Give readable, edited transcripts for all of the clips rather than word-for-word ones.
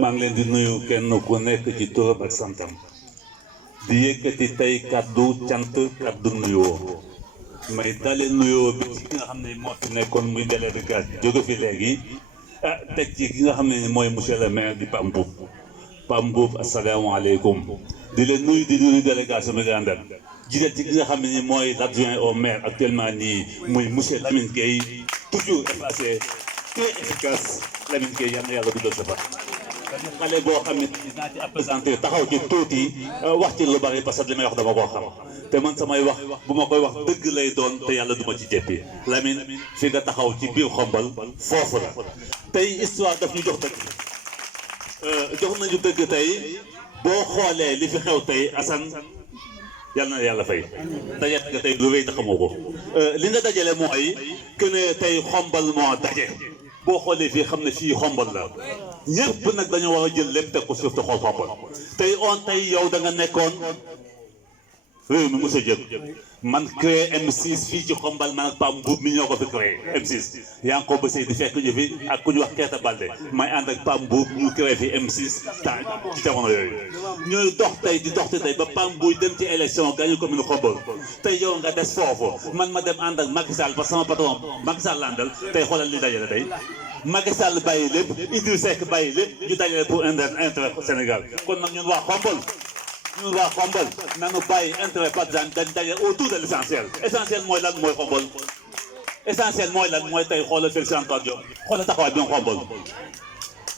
maa ngi leen di nuyu kenn ku nekk ci turam ak santam di yëkkati tey kaddu cant kaddu nuyoo may dale nuyoo bi ci ki nga xam ne moo fi nekkoon muy délégué de quartier jóge fi léegi teg ci ki nga xam ne mooy monsieur le maire di Pape Mboup Pape Mboup asalaamaaleykum di leen nuyu di nuyu délégation bi nga àndal jiital ci ki nga xam ne mooy l'adjoint au maire actuellement nii muy monsieur Lamine Gueye toujours effacé très efficace Lamine Gueye yal na yàlla guddal sa fan. xale boo xam ne dinaa ci apprésenté taxaw ci tuuti wax ci lu bari parce que li may wax dama koo xam te man samay wax bu ma koy wax dëgg lay doon te yàlla duma ci jéppi Lamine fi nga taxaw ci biir Xombal foofu la tey histoire daf ñu jox dëgg jox nañu dëgg tey boo xoolee li fi xew tey Assane yal na yàlla fay daje nga tey lu wéy te xamoo ko li nga dajale mooy que ne tey Xombal moo daje boo xoolee fii xam ne fii Xombal la ñëpp nag dañoo war a jël lépp teg ko suuf te xool Xombal tey yow da nga nekkoon réew mi mos a jël man créé M6 fii ci Xombal man ak Pape Mboup mi ñoo ko fi créé M6 yaa ngi ko bësee di fekk ñu fi ak ku ñu wax Keita Balde may ànd ak Pape Mboup ñu créé fi M6 temps ci jamono yooyu ñooy dox tey di dox tey ba Pape Mboup dem ci élection gagné commune Xombal tey yow nga des foofu man ma dem ànd ak Macky Sall parce que sama patron Macky Sall la àndal tey xoolal li dajale tey Macky Sall bàyyi lépp Idrissa Seck bàyyi lépp ñu dajale pour intérêt Sénégal kon nag ñun waa Xombal nanu bàyyi intérêt partisan dañ daje autour de l' essentiel mooy lan mooy Xombal essentiel mooy lan mooy tey xoolal Félix Antoine Diome xoolal taxawaay bi Xombal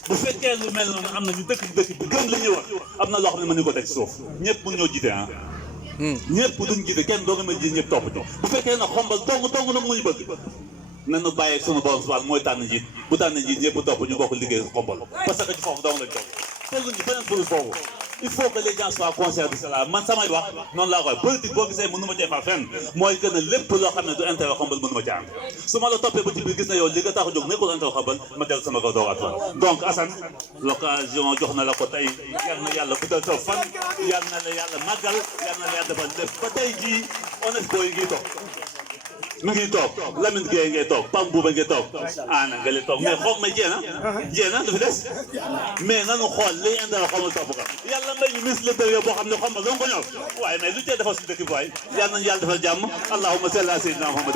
bu fekkee lu mel noonu am na ñu dëkk bi gën li ñuy wax am na loo xam ne mën ñu ko teg ci suuf ñëpp mën ñoo jiite ñëpp duñ jiite kenn doo nga mën jiite ñëpp topp ñu bu fekkee nag Xombal dong nag mu ñu bëgg nanu bàyyi sunu borom subhanahu mooy tànn njiit bu tànn njiit ñëpp topp ñu bokk liggéey Xombal parce que ci foofu dong lañ topp tolluñu beneen fulu foofu il faut que les gens soient conscients de cela man samay wax noonu laa koy politique boo gisee mënu ma cee far fenn mooy que ne lépp loo xam ne du intérêt Xombal mënu ma ci ànd su ma la toppee ba ci biir gis na yow li nga tax a jóg nekkul intérêt Xombal ma dellu sama kaw doogaat fa donc Assane l'occasion jox na la ko tey yal na yàlla guddal sa fan yal na la yàlla màggal yal na la yàlla defal lépp ba tey jii honnête booy ngi toog mi ngi toog Lamine Gueye ngay toog Pape Mboup ngay toog ana nga li toog mais xool ma jéena du fi des mais nanu xool liy intérêt Xombal topp ko yàlla may ñu ministre l'intérieur boo xam ne Xombal dong ko ñor waaye mais lu cee defal suñu dëkk bi waay yàlla nañu yàlla defal jàmm allahumma salli ala sayyidina Muhammad